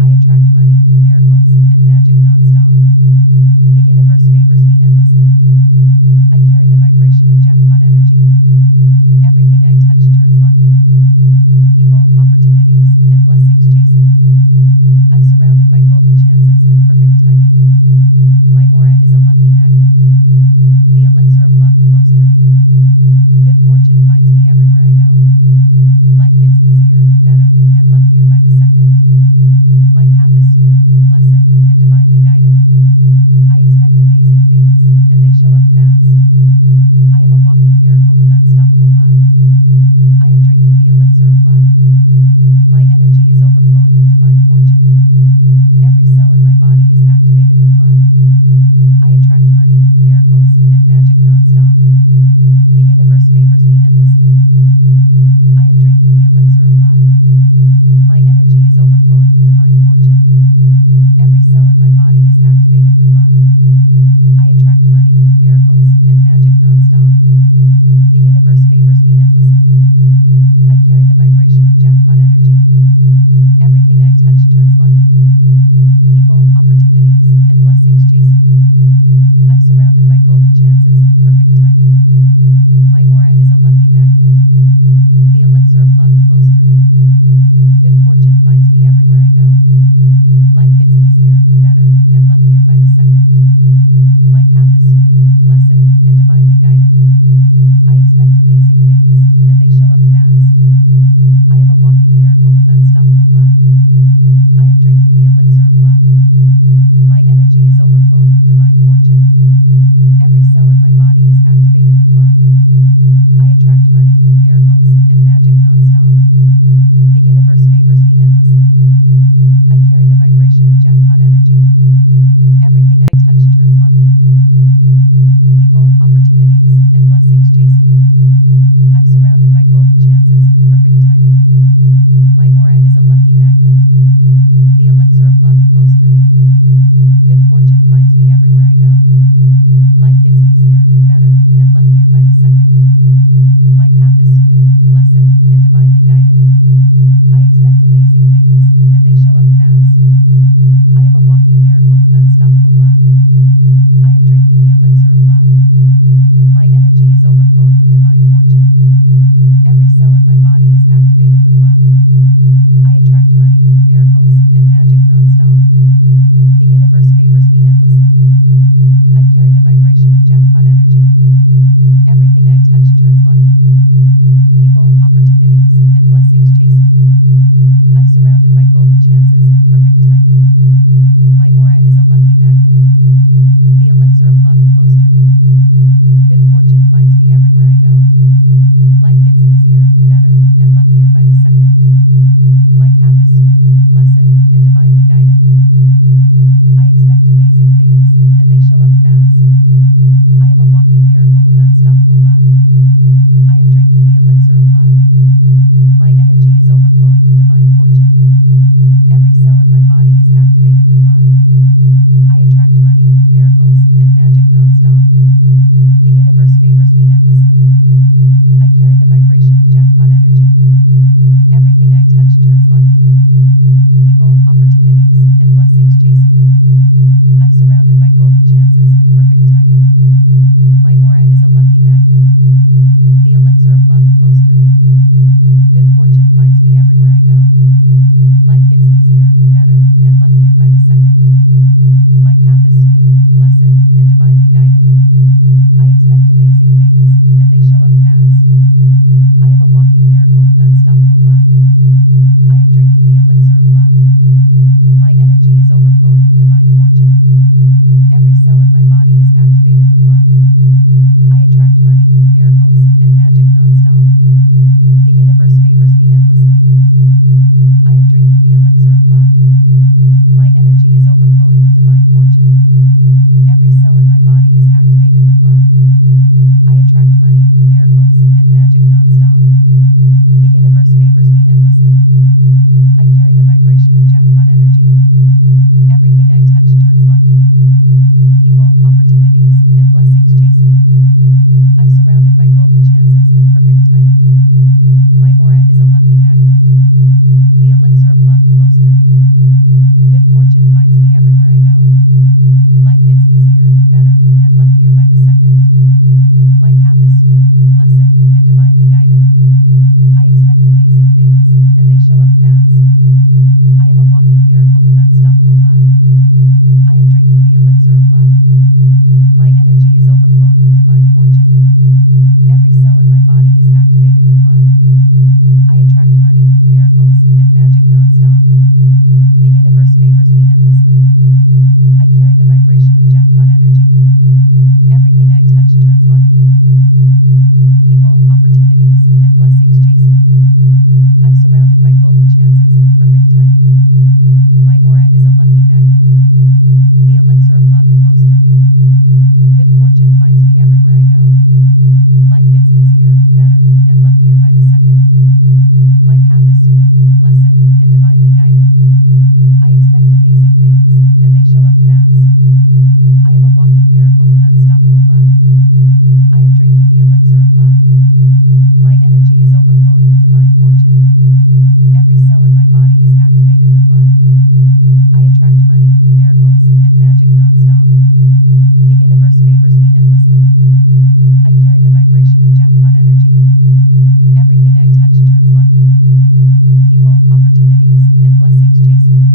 I attract money, miracles, and magic nonstop. The universe favors me endlessly. I carry the vibration of jackpot energy. Everything I touch turns lucky. People, opportunities, and blessings chase me. I'm surrounded by golden chances and perfect timing. My aura is a lucky magnet. The elixir of luck flows through me. Good fortune finds me everywhere I go. Life gets easier, better, and luckier by the second. My path is smooth, blessed, and divinely guided. I expect amazing things, and they show up fast. I am a walking miracle with unstoppable luck. I am drinking the elixir of luck. My energy is overflowing with divine fortune. Every cell in my body is activated with luck. I attract money, miracles, and magic nonstop. The universe favors me endlessly. I am drinking the elixir of luck. My energy is overflowing with divine fortune. Every cell in my body is activated with luck. I attract money, miracles, and magic nonstop. The universe favors me endlessly. I carry the vibration of jackpot energy. Everything I touch turns lucky. People, opportunities, and blessings chase me. I'm surrounded by golden chances and perfect timing. My aura is a lucky magnet. The elixir of luck flows through me. Good fortune finds me everywhere I go. Life gets easier, better, and luckier by the second. My path is smooth, blessed, and divinely guided. I expect amazing things, and they show up fast. I am a walking miracle with unstoppable luck. I am drinking the elixir of luck. My energy is overflowing with divine fortune. Every cell in my body is activated with luck. I attract money, miracles, and magic nonstop. The universe favors me endlessly. I carry the vibration of jackpot energy. Everything I touch turns lucky. People, opportunities, and blessings chase me. I'm surrounded by golden chances and perfect timing. My aura is a lucky magnet. The elixir of luck flows through me. Good fortune finds me everywhere I go. Life gets easier, better, and luckier by the second. My path is smooth, blessed, and divinely guided. I expect amazing things, and they show up fast. I am a walking miracle with unstoppable luck. I am drinking the elixir of luck. My energy is overflowing with divine fortune. Every cell in my body is activated with luck. I attract money, miracles, and magic nonstop. The universe favors me endlessly. I carry the vibration of jackpot energy. Everything I touch turns lucky. People, opportunities, and blessings chase me. I'm surrounded by golden chances and perfect timing. My aura is a lucky magnet. The elixir of luck flows through me. Good fortune finds me everywhere I go. Life gets easier, better, and luckier by the second. My path is smooth, blessed, and divinely guided. I expect amazing things, and they show up fast. I am a walking miracle with unstoppable luck. I am drinking the elixir of luck. My energy is overflowing with divine fortune. Every cell in my body is activated with luck. I attract money, miracles, and magic nonstop. The universe favors me endlessly. I carry the vibration of jackpot energy. Everything I touch turns lucky. People, opportunities, and blessings chase me. I'm surrounded by golden chances and perfect timing. My aura is a lucky magnet. The elixir of luck flows through me. Good fortune finds me everywhere I go. Life gets easier, better, and luckier by the second. My path is smooth, blessed, and divinely guided. I expect amazing things, and they show up fast. I am a walking miracle with unstoppable luck. I am drinking the elixir of luck. My energy is overflowing with divine fortune. Every cell in my body is activated with luck. I attract money, miracles, and magic nonstop. The universe favors me endlessly. I am drinking the elixir of luck. My energy is overflowing with divine fortune. Every cell in my body is activated with luck. I attract money, miracles, and magic nonstop. The universe favors me endlessly. I carry the vibration of jackpot energy. Everything I touch turns lucky. People, opportunities, and blessings chase me. I'm surrounded by golden chances and perfect timing. My aura is a lucky magnet. The elixir of luck flows through me. Good fortune finds me everywhere I go. Life gets easier, better, and luckier by the second. My path is smooth, blessed, and divinely guided. I expect amazing things, and they show up fast. I am a walking miracle with unstoppable luck. I am drinking the elixir of luck. My energy is overflowing with divine fortune. Every cell in my body is activated with luck. I attract money, miracles, and magic nonstop. The universe favors me endlessly. I carry the vibration of jackpot energy. Everything I touch turns lucky. People, opportunities, and blessings chase me. I'm surrounded by golden chances and perfect timing. My aura is a lucky magnet. The elixir of luck flows through me. Good fortune finds me everywhere I go. Life gets easier, better, and luckier by the second. My path is smooth, blessed, and divinely guided. I expect amazing things, and they show up fast. I am a walking miracle with unstoppable luck. I am drinking the elixir of luck. My energy is overflowing with divine fortune. Every cell in my body is activated with luck. I attract money, miracles, and magic nonstop. The universe favors me endlessly. I carry the vibration of jackpot energy. Everything I touch turns lucky. People, opportunities, and blessings chase me.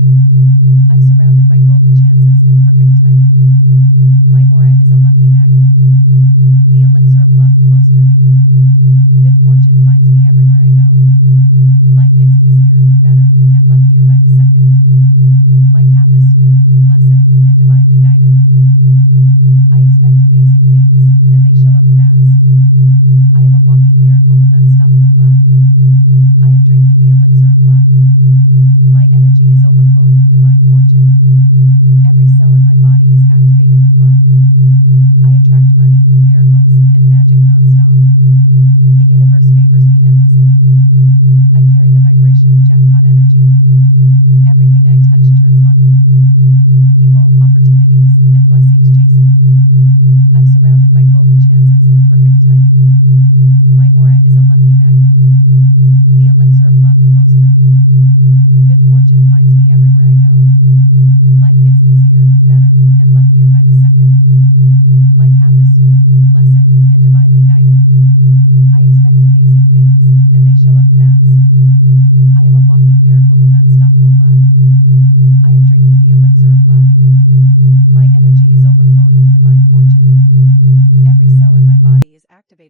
I'm surrounded by golden chances and perfect timing. My aura is a lucky magnet. The elixir of luck flows through me. Good fortune finds me everywhere I go. Life gets easier, better, and luckier by the second. My path is smooth, blessed, and divinely guided. I expect amazing things, and they show up fast. I am a walking miracle with unstoppable luck. I am drinking the elixir of luck. My energy is overflowing with divine fortune. Every cell in my body is activated with luck. I attract money, miracles, and magic nonstop. The universe favors me endlessly. I carry the vibration of jackpot energy. Everything I touch turns lucky. People, opportunities, and blessings chase me. I'm surrounded by golden chances and perfect timing. My aura is a lucky magnet. The elixir of luck flows through me. Good fortune finds me everywhere I go. Life gets easier, better, and luckier by the second. My path is smooth, blessed, blessed, and divinely guided. I expect amazing things, and they show up fast. I am a walking miracle with unstoppable luck. I am drinking the elixir of luck. My energy is overflowing with divine fortune. Every cell in my body is activated.